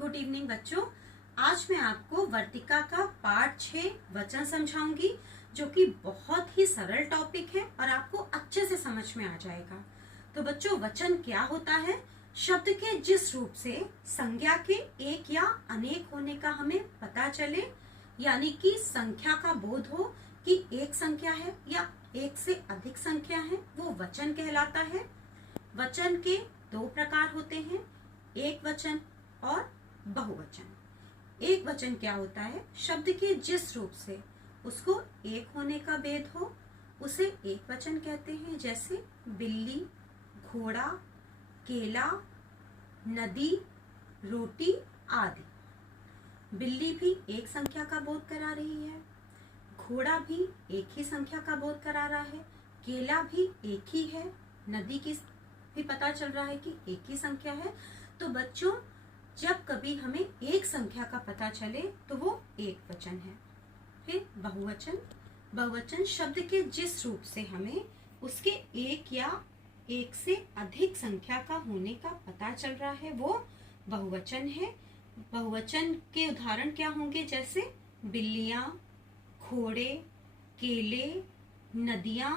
Good evening बच्चों। आज मैं आपको वर्तिका का पार्ट 6 वचन समझाऊंगी, जो कि बहुत ही सरल टॉपिक है और आपको अच्छे से समझ में आ जाएगा। तो बच्चों, वचन क्या होता है? शब्द के जिस रूप से संज्ञा के एक या अनेक होने का हमें पता चले, यानी कि संख्या का बोध हो कि एक संख्या है या एक से अधिक संख्या है, वो वचन कहलाता है। वचन के दो प्रकार होते हैं, एक वचन और बहुवचन। एक वचन क्या होता है? शब्द के जिस रूप से उसको एक होने का भेद हो, उसे एक वचन कहते हैं। जैसे बिल्ली, घोड़ा, केला, नदी, रोटी आदि। बिल्ली भी एक संख्या का बोध करा रही है, घोड़ा भी एक ही संख्या का बोध करा रहा है, केला भी एक ही है, नदी की भी पता चल रहा है कि एक ही संख्या है। तो बच्चों, जब कभी हमें एक संख्या का पता चले तो वो एक वचन है। फिर बहुवचन। बहुवचन शब्द के जिस रूप से हमें उसके एक या एक से अधिक संख्या का होने का पता चल रहा है, वो बहुवचन है। बहुवचन के उदाहरण क्या होंगे? जैसे बिल्लियां, घोड़े, केले, नदियां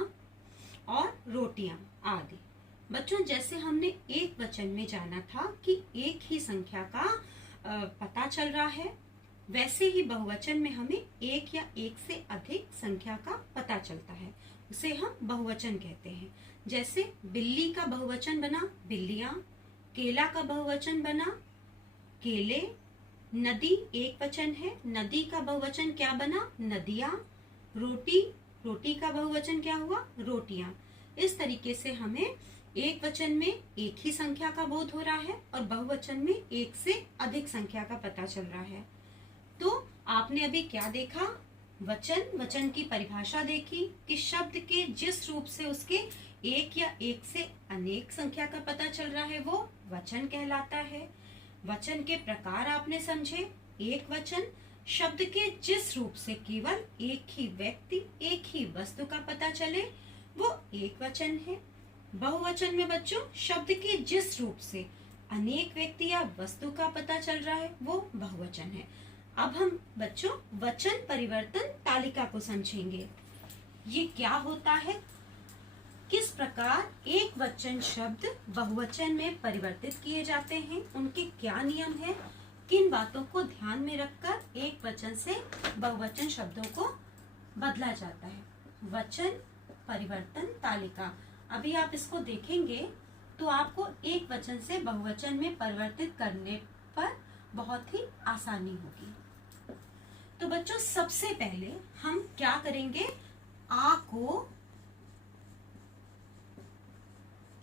और रोटियां आदि। बच्चों, जैसे हमने एक वचन में जाना था कि एक ही संख्या का पता चल रहा है, वैसे ही बहुवचन में हमें एक या एक से अधिक संख्या का पता चलता है, उसे हम बहुवचन कहते हैं। जैसे बिल्ली का बहुवचन बना बिल्लियां, केला का बहुवचन बना केले, नदी एक वचन है, नदी का बहुवचन क्या बना? नदियां, रोटी, रोटी का बहुवचन क्या हुआ? रोटियां। इस तरीके से हमें एक वचन में एक ही संख्या का बोध हो रहा है और बहुवचन में एक से अधिक संख्या का पता चल रहा है। तो आपने अभी क्या देखा? वचन की परिभाषा देखी कि शब्द के जिस रूप से उसके एक या एक से अनेक संख्या का पता चल रहा है, वो वचन कहलाता है। वचन के प्रकार आपने समझे। एक वचन शब्द के जिस रूप से केवल एक ही व्यक्ति, एक ही वस्तु का पता चले, वो एक वचन है। बहुवचन में बच्चों शब्द के जिस रूप से अनेक व्यक्ति या वस्तु का पता चल रहा है, वो बहुवचन है। अब हम बच्चों वचन परिवर्तन तालिका को समझेंगे। ये क्या होता है, किस प्रकार एक वचन शब्द बहुवचन में परिवर्तित किए जाते हैं, उनके क्या नियम है, किन बातों को ध्यान में रखकर एक वचन से बहुवचन शब्दों को बदला जाता है। वचन परिवर्तन तालिका। अभी आप इसको देखेंगे तो आपको एक वचन से बहुवचन में परिवर्तित करने पर बहुत ही आसानी होगी। तो बच्चों, सबसे पहले हम क्या करेंगे? आ को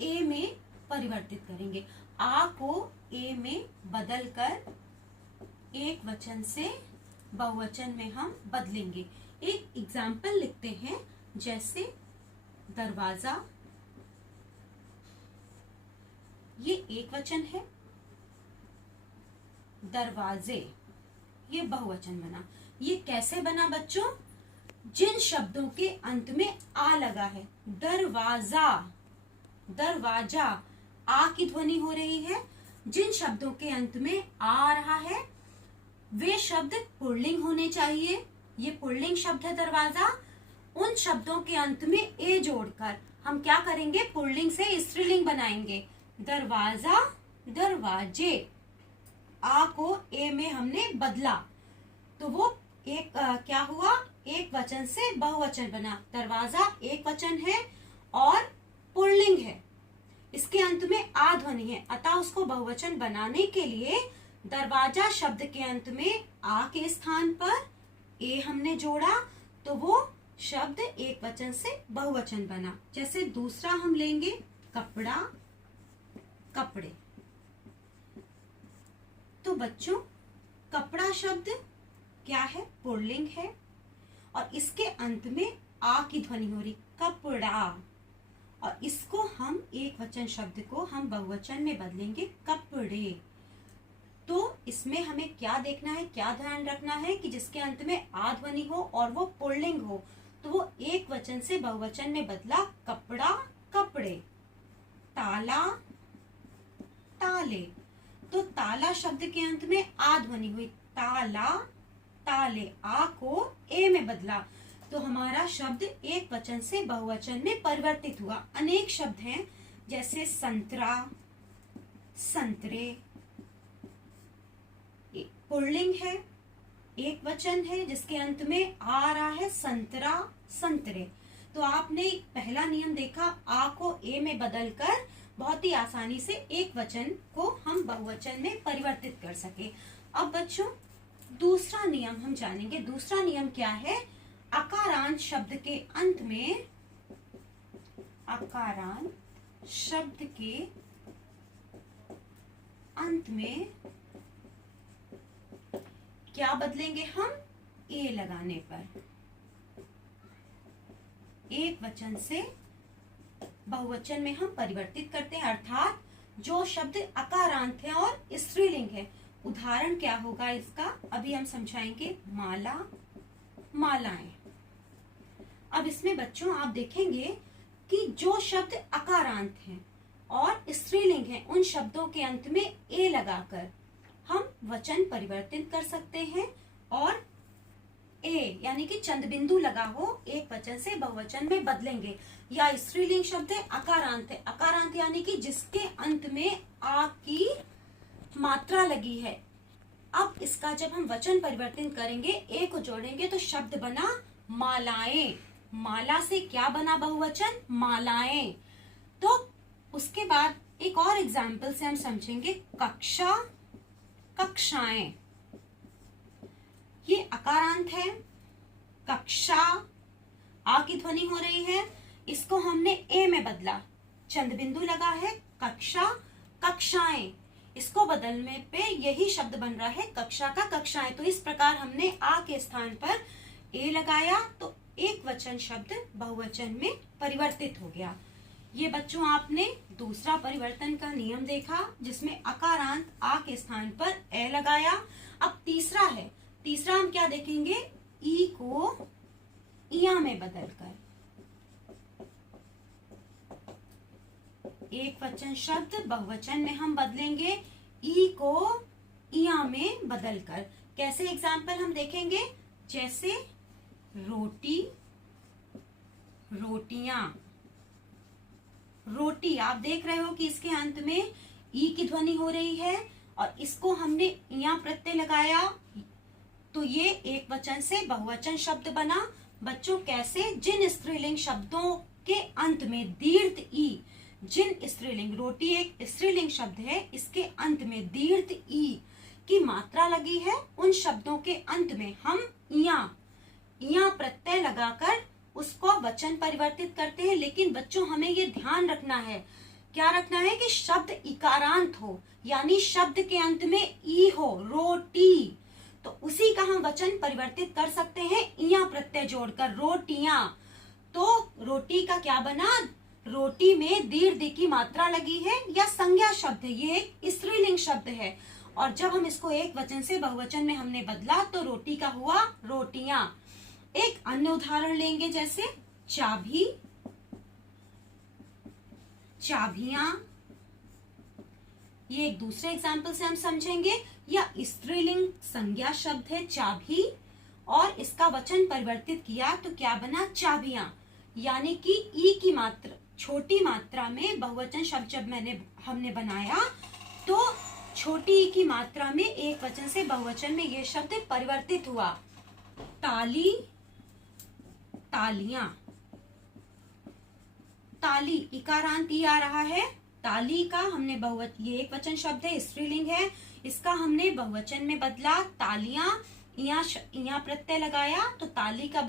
ए में परिवर्तित करेंगे। आ को ए में बदलकर एक वचन से बहुवचन में हम बदलेंगे। एक एग्जाम्पल लिखते हैं, जैसे दरवाजा, ये एक वचन है, दरवाजे ये बहुवचन बना। ये कैसे बना बच्चों? जिन शब्दों के अंत में आ लगा है, दरवाजा, दरवाजा, आ की ध्वनि हो रही है। जिन शब्दों के अंत में आ रहा है, वे शब्द पुल्लिंग होने चाहिए। ये पुल्लिंग शब्द है दरवाजा। उन शब्दों के अंत में ए जोड़कर हम क्या करेंगे? पुल्लिंग से स्त्रीलिंग बनाएंगे। दरवाजा, दरवाजे। आ को ए में हमने बदला तो वो एक क्या हुआ? एक वचन से बहुवचन बना। दरवाजा एक वचन है और पुल्लिंग है, इसके अंत में आ ध्वनि है, अतः उसको बहुवचन बनाने के लिए दरवाजा शब्द के अंत में आ के स्थान पर ए हमने जोड़ा, तो वो शब्द एक वचन से बहुवचन बना। जैसे दूसरा हम लेंगे कपड़ा, कपड़े। तो बच्चों, कपड़ा शब्द क्या है? पुल्लिंग है और इसके अंत में आ की ध्वनि हो रही, कपड़ा। और इसको हम एक वचन शब्द को हम बहुवचन में बदलेंगे, कपड़े। तो इसमें हमें क्या देखना है, क्या ध्यान रखना है कि जिसके अंत में आ ध्वनि हो और वो पुल्लिंग हो, तो वो एक वचन से बहुवचन में बदला, कपड़ा, कपड़े। ताला, ताले। तो ताला शब्द के अंत में आ ध्वनि हुई, ताला, ताले, आ को ए में बदला, तो हमारा शब्द एक वचन से बहुवचन में परिवर्तित हुआ। अनेक शब्द हैं जैसे संतरा, संतरे, पुल्लिंग है, एक वचन है जिसके अंत में आ रहा है, संतरा, संतरे। तो आपने पहला नियम देखा, आ को ए में बदलकर बहुत ही आसानी से एक वचन को हम बहुवचन में परिवर्तित कर सके। अब बच्चों दूसरा नियम हम जानेंगे। दूसरा नियम क्या है? अकारांत शब्द के अंत में, अकारांत शब्द के अंत में क्या बदलेंगे हम? ए लगाने पर एक वचन से बहुवचन में हम परिवर्तित करते हैं, अर्थात जो शब्द अकारांत है और स्त्रीलिंग है। उदाहरण क्या होगा इसका, अभी हम समझाएंगे। माला, मालाएं। अब इसमें बच्चों आप देखेंगे कि जो शब्द अकारांत हैं और स्त्रीलिंग हैं, उन शब्दों के अंत में ए लगाकर हम वचन परिवर्तित कर सकते हैं और ए यानी कि चंद बिंदु लगा हो एक वचन से बहुवचन में बदलेंगे। या स्त्रीलिंग शब्द है, अकारांत है, अकारांत यानी कि जिसके अंत में आ की मात्रा लगी है। अब इसका जब हम वचन परिवर्तन करेंगे, ए को जोड़ेंगे तो शब्द बना मालाएं। माला से क्या बना बहुवचन? मालाएं। तो उसके बाद एक और एग्जाम्पल से हम समझेंगे। कक्षा, कक्षाएं। ये अकारांत है, कक्षा, आ की ध्वनि हो रही है, इसको हमने ए में बदला, चंद बिंदु लगा है, कक्षा, कक्षाएं। इसको बदलने पे यही शब्द बन रहा है, कक्षा का कक्षाएं। तो इस प्रकार हमने आ के स्थान पर ए लगाया तो एक वचन शब्द बहुवचन में परिवर्तित हो गया। ये बच्चों आपने दूसरा परिवर्तन का नियम देखा जिसमें अकारांत आ के स्थान पर ए लगाया। अब तीसरा है, तीसरा हम क्या देखेंगे? ई को इया में बदलकर एक वचन शब्द बहुवचन में हम बदलेंगे, ई को इया में बदलकर। कैसे एग्जाम्पल हम देखेंगे? जैसे रोटी, रोटियां। रोटी आप देख रहे हो कि इसके अंत में ई की ध्वनि हो रही है और इसको हमने इया प्रत्यय लगाया तो ये एक वचन से बहुवचन शब्द बना। बच्चों कैसे? जिन स्त्रीलिंग शब्दों के अंत में दीर्घ ई, जिन स्त्रीलिंग, रोटी एक स्त्रीलिंग शब्द है, इसके अंत में दीर्घ ई की मात्रा लगी है, उन शब्दों के अंत में हम इया प्रत्यय लगाकर उसको वचन परिवर्तित करते हैं। लेकिन बच्चों हमें ये ध्यान रखना है, क्या रखना है कि शब्द इकारांत हो, यानी शब्द के अंत में ई हो। रोटी, तो उसी का हम वचन परिवर्तित कर सकते हैं इया प्रत्यय जोड़कर, रोटियां। तो रोटी का क्या बना? रोटी में दीर्घ की मात्रा लगी है या संज्ञा शब्द है, ये एक स्त्रीलिंग शब्द है और जब हम इसको एक वचन से बहुवचन में हमने बदला तो रोटी का हुआ रोटियां। एक अन्य उदाहरण लेंगे जैसे चाबी, चाबियां। ये एक दूसरे एग्जाम्पल से हम समझेंगे। या स्त्रीलिंग संज्ञा शब्द है चाबी और इसका वचन परिवर्तित किया तो क्या बना? चाबियां। यानी कि ई की मात्रा, छोटी मात्रा में बहुवचन शब्द जब हमने बनाया तो छोटी ई की मात्रा में एक वचन से बहुवचन में ये शब्द परिवर्तित हुआ। ताली, तालियां। ताली इकारांत ई आ रहा है, ताली का हमने बहुवचन, ये एक वचन शब्द है, स्त्रीलिंग है, इसका हमने बहुवचन में बदला तालियां, इया प्रत्यय लगाया तो ताली का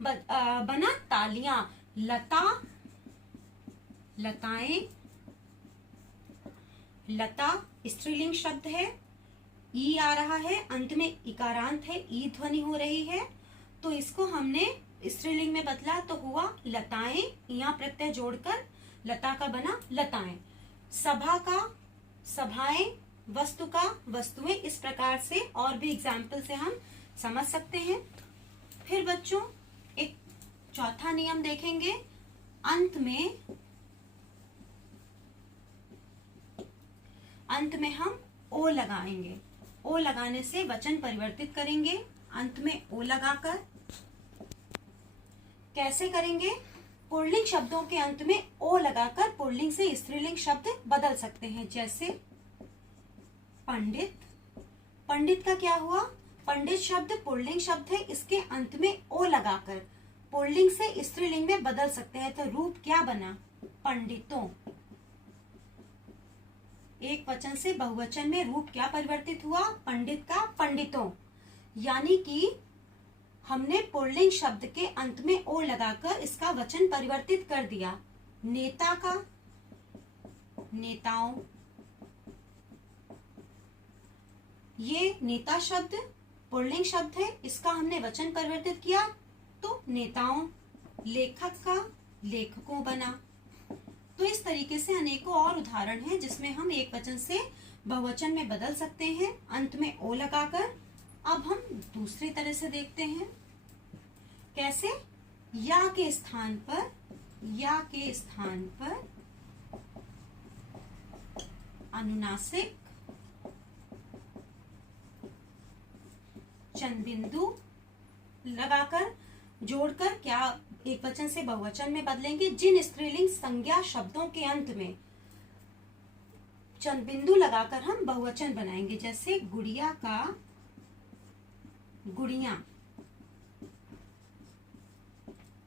बना तालियां। लता, लताएं। लता स्त्रीलिंग शब्द है, ई आ रहा है, अंत में इकारांत है, ई ध्वनि हो रही है, तो इसको हमने स्त्रीलिंग में बदला तो हुआ लताएं, इया प्रत्यय जोड़कर लता का बना लताएं। सभा का सभाएं, वस्तु का वस्तुएं। इस प्रकार से और भी एग्जाम्पल से हम समझ सकते हैं। फिर बच्चों एक चौथा नियम देखेंगे। अंत में हम ओ लगाएंगे। ओ लगाने से वचन परिवर्तित करेंगे अंत में ओ लगाकर। कैसे करेंगे? पुल्लिंग शब्दों के अंत में ओ लगाकर पुल्लिंग से स्त्रीलिंग शब्द बदल सकते हैं। जैसे पंडित। पंडित का क्या हुआ? पंडित शब्द पुल्लिंग शब्द है, इसके अंत में ओ लगाकर पुल्लिंग से स्त्रीलिंग में बदल सकते हैं। तो रूप क्या बना? पंडितों। एक वचन से बहुवचन में रूप क्या परिवर्तित हुआ? पंडित का पंडितों। यानी कि हमने पुल्लिंग शब्द के अंत में ओ लगाकर इसका वचन परिवर्तित कर दिया। नेता का नेताओं। ये नेता शब्द पुल्लिंग शब्द है, इसका हमने वचन परिवर्तित किया तो नेताओं। लेखक का लेखकों बना। तो इस तरीके से अनेकों और उदाहरण हैं जिसमें हम एक वचन से बहुवचन में बदल सकते हैं अंत में ओ लगाकर। अब हम दूसरी तरह से देखते हैं कैसे। या के स्थान पर अनुनासिक चंद बिंदु लगाकर जोड़कर क्या एक वचन से बहुवचन में बदलेंगे। जिन स्त्रीलिंग संज्ञा शब्दों के अंत में चंद बिंदु लगाकर हम बहुवचन बनाएंगे। जैसे गुड़िया का गुड़िया।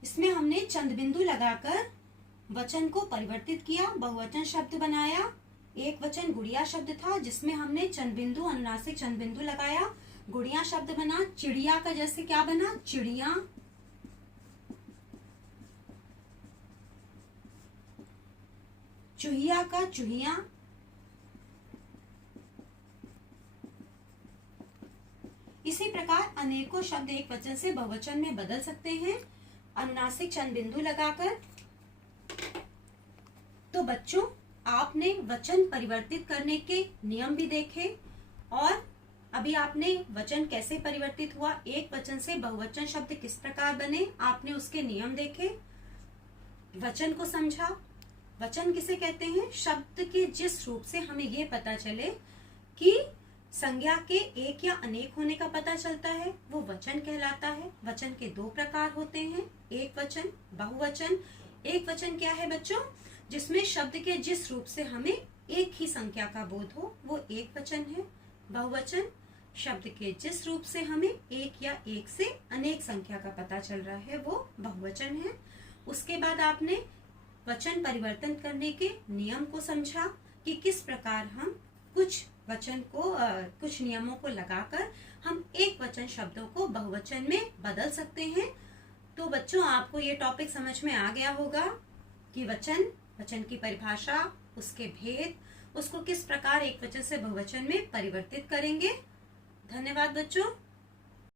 इसमें हमने चंद बिंदु लगाकर वचन को परिवर्तित किया, बहुवचन शब्द बनाया। एक वचन गुड़िया शब्द था जिसमें हमने चंद बिंदु अनुनासिक चंद बिंदु लगाया, गुड़िया शब्द बना। चिड़िया का जैसे क्या बना? चिड़िया। चूहिया का चूहिया। इसी प्रकार अनेकों शब्द एक वचन से बहुवचन में बदल सकते हैं अनुनासिक चंद बिंदु लगाकर। तो बच्चों, आपने वचन परिवर्तित करने के नियम भी देखे और अभी आपने वचन कैसे परिवर्तित हुआ, एक वचन से बहुवचन शब्द किस प्रकार बने, आपने उसके नियम देखे, वचन को समझा। वचन किसे कहते हैं? शब्द के जिस रूप से हमें ये पता चले कि संज्ञा के एक या अनेक होने का पता चलता है, वो वचन कहलाता है। वचन के दो प्रकार होते हैं, एक वचन, बहुवचन। एक वचन क्या है बच्चों? जिसमें शब्द के जिस रूप से हमें एक ही संख्या का बोध हो, वो एक वचन है। बहुवचन शब्द के जिस रूप से हमें एक या एक से अनेक संख्या का पता चल रहा है, वो बहुवचन है। उसके बाद आपने वचन परिवर्तन करने के नियम को समझा कि किस प्रकार हम कुछ वचन को कुछ नियमों को लगाकर हम एक वचन शब्दों को बहुवचन में बदल सकते हैं। तो बच्चों, आपको ये टॉपिक समझ में आ गया होगा कि वचन की परिभाषा, उसके भेद, उसको किस प्रकार एक वचन से बहुवचन में परिवर्तित करेंगे। धन्यवाद बच्चों।